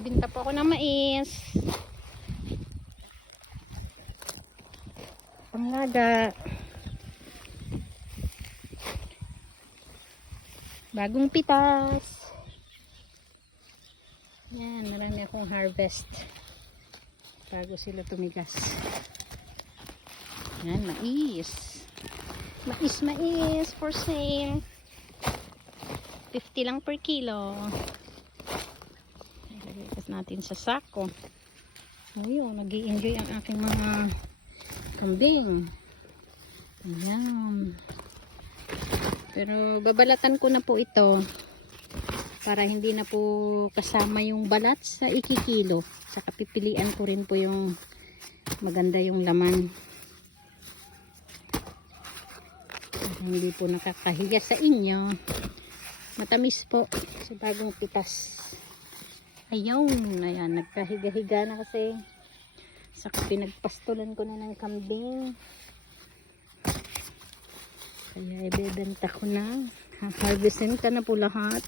Nagbinta po ako ng mais. Panglaga. Bagong pitas. Yan, marami akong harvest. Bago sila tumigas. Yan, mais. Mais for sale. 50 lang per kilo. Ilagay natin sa sako. Ayun, nag-i-enjoy ang aking mga kambing. Ayan. Pero babalatan ko na po ito para hindi na po kasama yung balat sa ikikilo. Saka pipilian ko rin po yung maganda yung laman. Para hindi po nakakahiya sa inyo. Matamis po sa bagong pitas. Ayun, ayan, nagkahiga-higa na kasi. Saka pinagpastulan ko na ng kambing. Kaya ibebenta ko na. Harvestin ka na po lahat.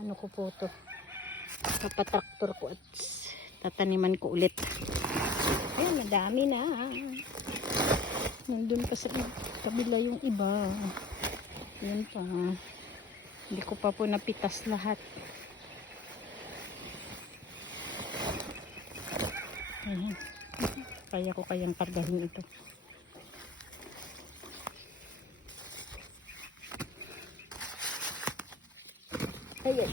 Ano ko po to. Papatraktor ko at tataniman ko ulit. Ayan, madami na. Nandun pa sa kabila yung iba. Yan pa. Hindi ko pa po napitas lahat. Ayan. Kaya ko kayang kargahin ito. Ayan.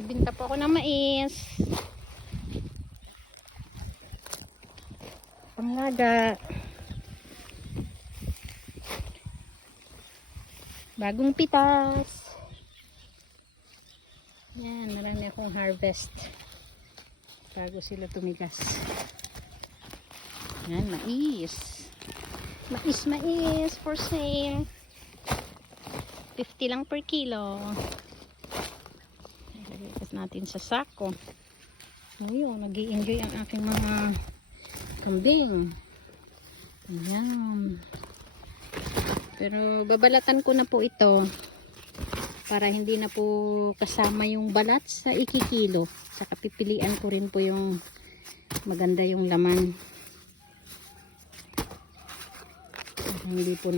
Nagbinta po ako ng mais. Panglaga. Bagong pitas. Yan, marami akong harvest. Bago sila tumigas. Yan, mais. Mais for sale. 50 lang per kilo. Ilagay natin sa sako. Ayun, nag-i-enjoy ang aking mga kambing. Ayan. Pero babalatan ko na po ito para hindi na po kasama yung balat sa ikikilo. Saka pipilian ko rin po yung maganda yung laman. Hindi po